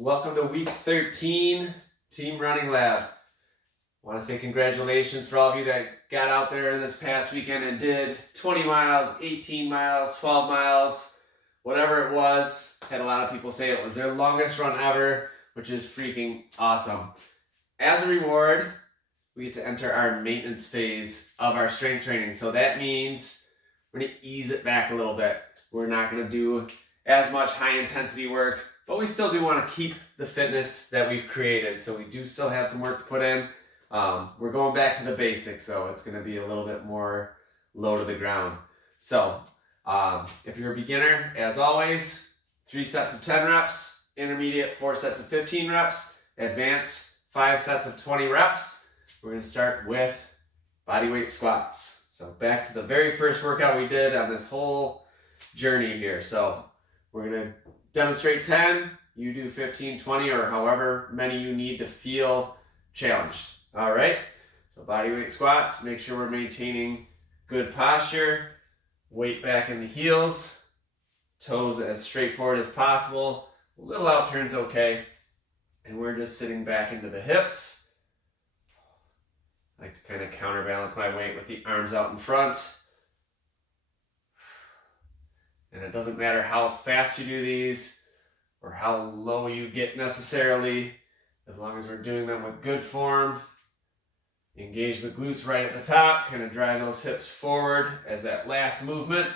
Welcome to week 13, Team Running Lab. I want to say congratulations for all of you that got out there this past weekend and did 20 miles, 18 miles, 12 miles, whatever it was. Had a lot of people say it was their longest run ever, which is freaking awesome. As a reward, we get to enter our maintenance phase of our strength training. So that means we're going to ease it back a little bit. We're not going to do as much high intensity work, but we still do want to keep the fitness that we've created. So we do still have some work to put in. We're going back to the basics, so it's going to be a little bit more low to the ground. So if you're a beginner, as always, 3 sets of 10 reps, intermediate 4 sets of 15 reps, advanced 5 sets of 20 reps. We're going to start with bodyweight squats. So back to the very first workout we did on this whole journey here. So we're going to demonstrate 10, you do 15, 20, or however many you need to feel challenged. All right, so bodyweight squats, make sure we're maintaining good posture, weight back in the heels, toes as straightforward as possible, a little out turn's okay, and we're just sitting back into the hips. I like to kind of counterbalance my weight with the arms out in front. And it doesn't matter how fast you do these or how low you get necessarily, as long as we're doing them with good form. Engage the glutes right at the top, kind of drive those hips forward as that last movement.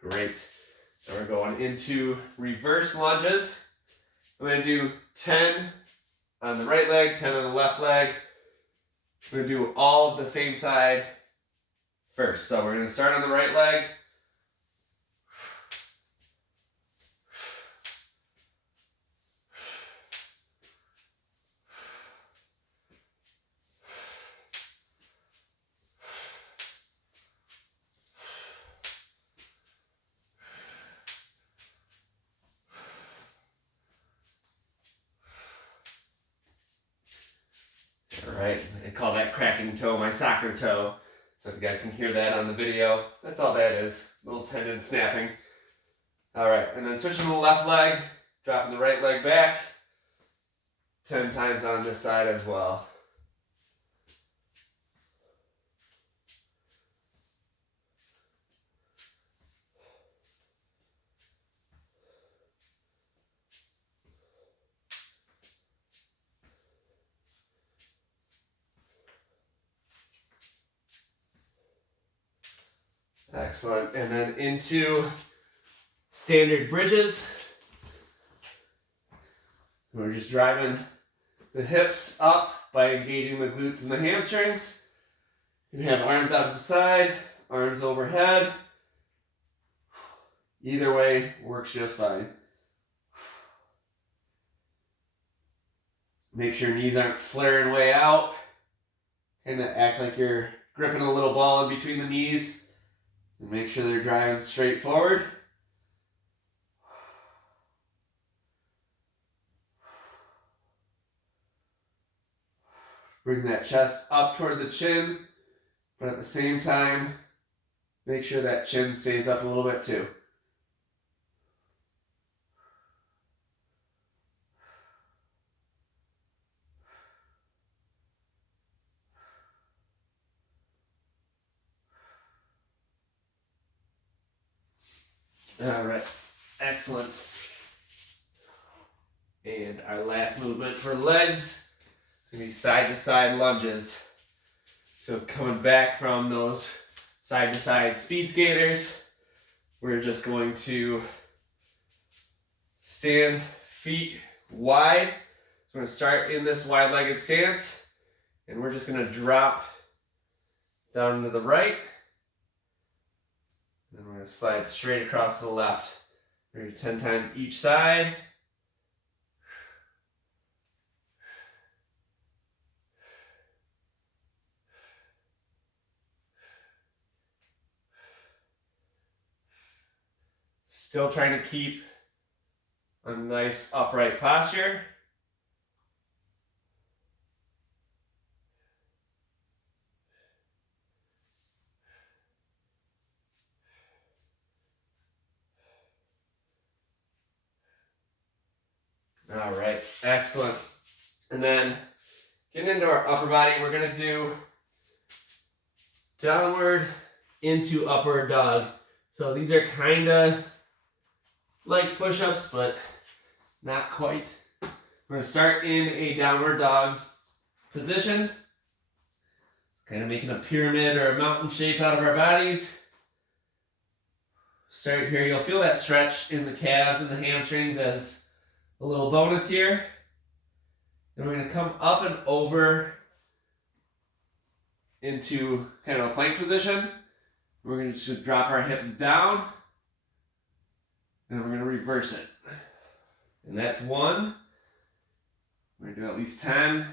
Great. Now we're going into reverse lunges. I'm going to do 10 on the right leg, 10 on the left leg. We're going to do all of the same side first. So we're going to start on the right leg. Alright, I call that cracking toe my soccer toe. So if you guys can hear that on the video, that's all that is. Little tendon snapping. Alright, and then switching to the left leg, dropping the right leg back. 10 times on this side as well. Excellent. And then into standard bridges. We're just driving the hips up by engaging the glutes and the hamstrings. You can have arms out to the side, arms overhead. Either way works just fine. Make sure knees aren't flaring way out. Kind of act like you're gripping a little ball in between the knees. And make sure they're driving straight forward. Bring that chest up toward the chin, but at the same time, make sure that chin stays up a little bit too. All right, excellent. And our last movement for legs is going to be side-to-side lunges. So coming back from those side-to-side speed skaters, we're just going to stand feet wide. So we're going to start in this wide-legged stance, and we're just going to drop down to the right. Then we're going to slide straight across to the left. We're going to do 10 times each side. Still trying to keep a nice upright posture. All right, excellent. And then getting into our upper body, we're gonna do downward into upward dog. So these are kind of like push-ups, but not quite. We're gonna start in a downward dog position. Kind of making a pyramid or a mountain shape out of our bodies. Start here, you'll feel that stretch in the calves and the hamstrings as a little bonus here. And we're gonna come up and over into kind of a plank position. We're gonna just drop our hips down and we're gonna reverse it. And that's 1. We're gonna do at least 10,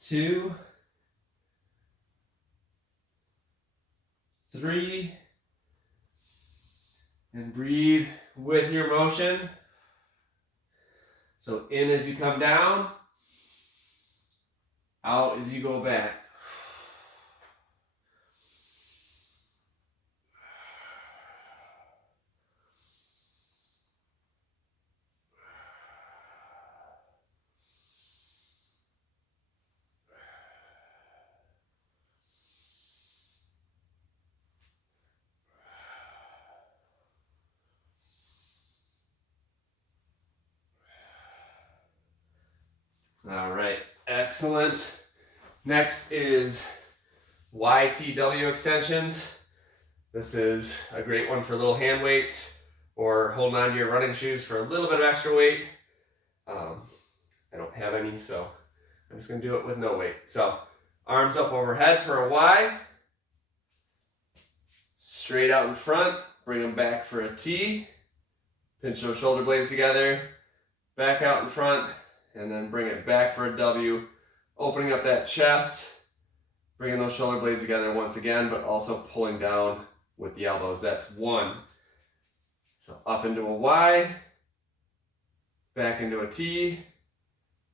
2, 3, and breathe with your motion. So in as you come down, out as you go back. All right, excellent. Next is YTW extensions. This is a great one for little hand weights or holding on to your running shoes for a little bit of extra weight. I don't have any, so I'm just gonna do it with no weight. So arms up overhead for a Y. Straight out in front, bring them back for a T. Pinch those shoulder blades together, back out in front, and then bring it back for a W, opening up that chest, bringing those shoulder blades together once again, but also pulling down with the elbows. That's 1. So up into a Y, back into a T,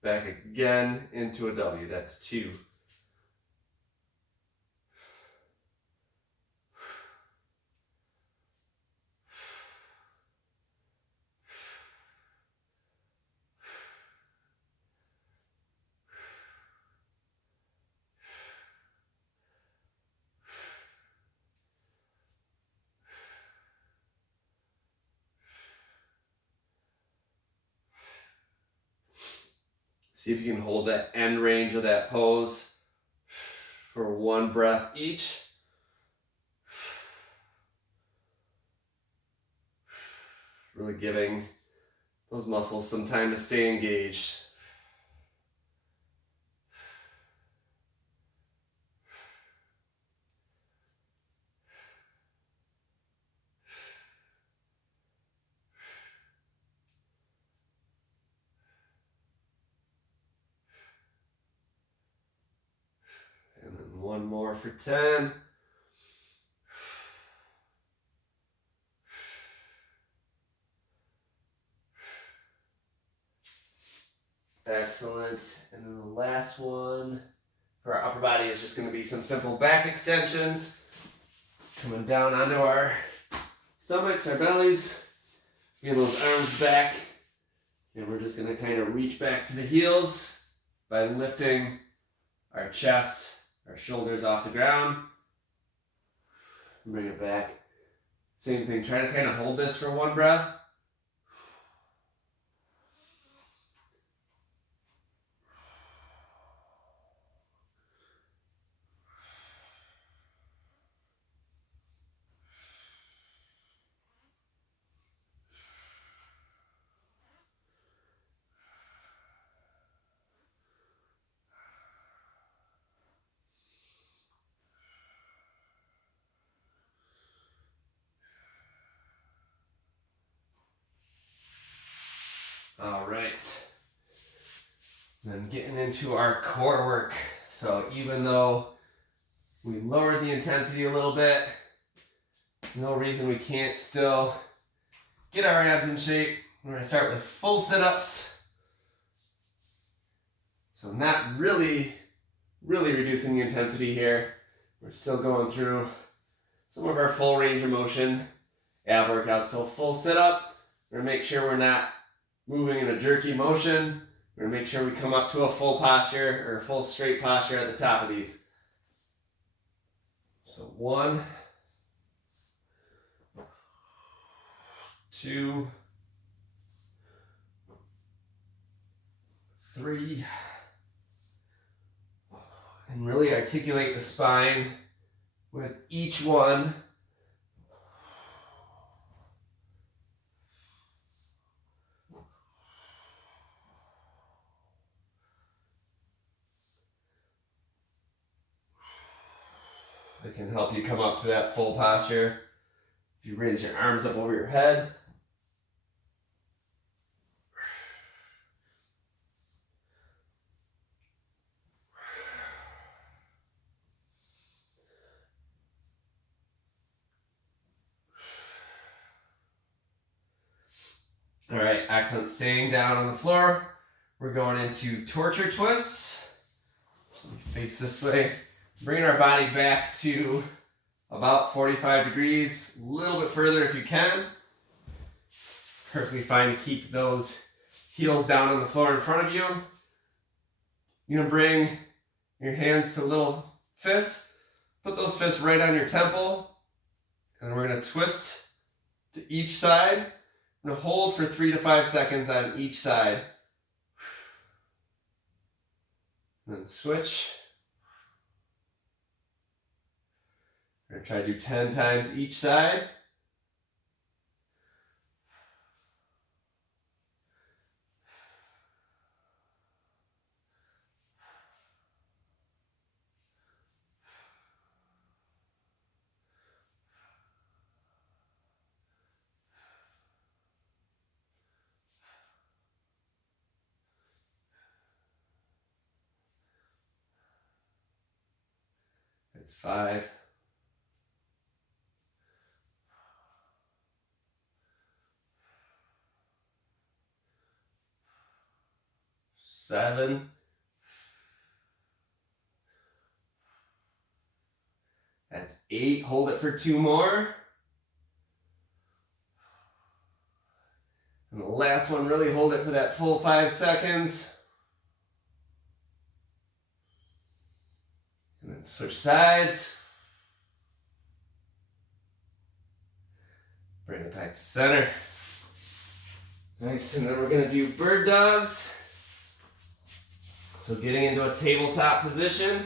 back again into a W. That's 2. See if you can hold that end range of that pose for 1 breath each. Really giving those muscles some time to stay engaged. And then 1 more for 10. Excellent. And then the last one for our upper body is just going to be some simple back extensions. Coming down onto our stomachs, our bellies. Getting those arms back. And we're just going to kind of reach back to the heels by lifting our chest, our shoulders off the ground. Bring it back. Same thing. Try to kind of hold this for 1 breath. All right. Then getting into our core work. So even though we lowered the intensity a little bit, no reason we can't still get our abs in shape. We're going to start with full sit-ups. So not really reducing the intensity here. We're still going through some of our full range of motion ab workouts. So full sit-up, we're going to make sure we're not moving in a jerky motion. We're going to make sure we come up to a full posture or a full straight posture at the top of these. So 1, 2, 3, and really articulate the spine with each one. It can help you come up to that full posture. If you raise your arms up over your head. All right, excellent. Staying down on the floor. We're going into torture twists. So we face this way. Bringing our body back to about 45 degrees, a little bit further if you can. Perfectly fine to keep those heels down on the floor in front of you. You're gonna bring your hands to little fists. Put those fists right on your temple. And we're gonna twist to each side. I'm gonna hold for 3 to 5 seconds on each side. And then switch. We're gonna try to do 10 times each side. It's 5. 7. That's 8. Hold it for 2 more. And the last one, really hold it for that full 5 seconds. And then switch sides. Bring it back to center. Nice, and then we're gonna do bird dogs. So getting into a tabletop position.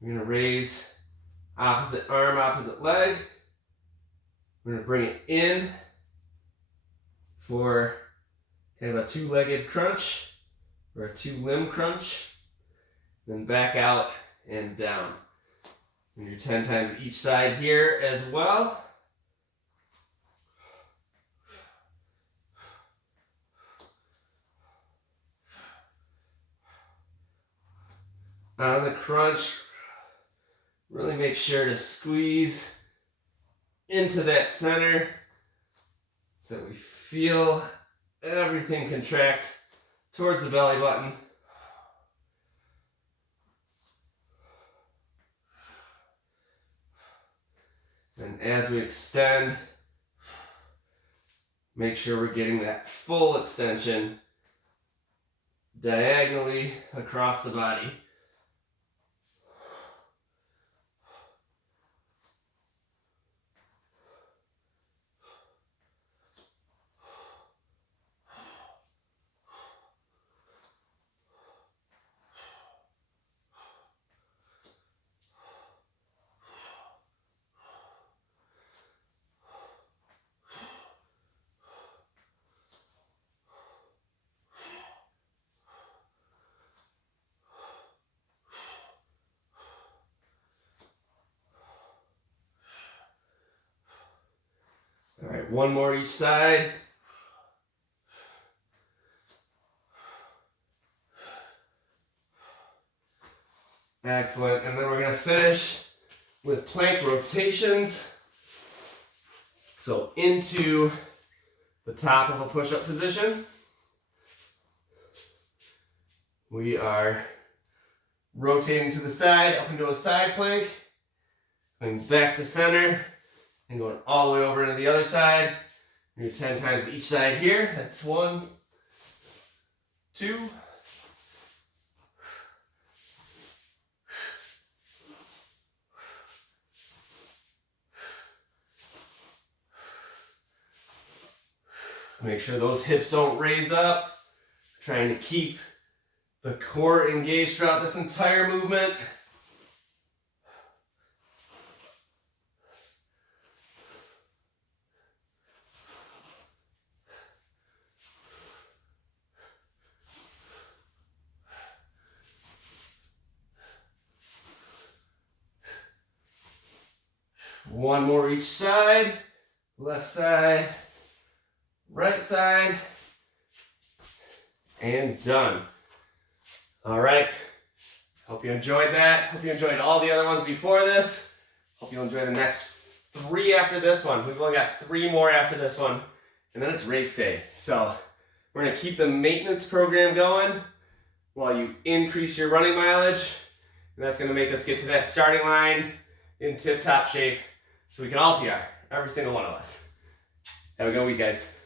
We're gonna raise opposite arm, opposite leg. We're gonna bring it in for kind of a 2-legged crunch or a 2-limb crunch. Then back out and down. And do 10 times each side here as well. On the crunch, really make sure to squeeze into that center so we feel everything contract towards the belly button. And as we extend, make sure we're getting that full extension diagonally across the body. All right, one more each side. Excellent, and then we're gonna finish with plank rotations. So into the top of a push-up position. We are rotating to the side, up into a side plank, going back to center, and going all the way over into the other side, Your 10 times each side here. That's 1, 2. Make sure those hips don't raise up. Trying to keep the core engaged throughout this entire movement. One more each side. Left side, right side, and done. All right. Hope you enjoyed that. Hope you enjoyed all the other ones before this. Hope you'll enjoy the next 3 after this one. We've only got 3 more after this one, and then it's race day. So we're gonna keep the maintenance program going while you increase your running mileage, and that's gonna make us get to that starting line in tip-top shape so we can all PR, every single one of us. Have a good week, guys.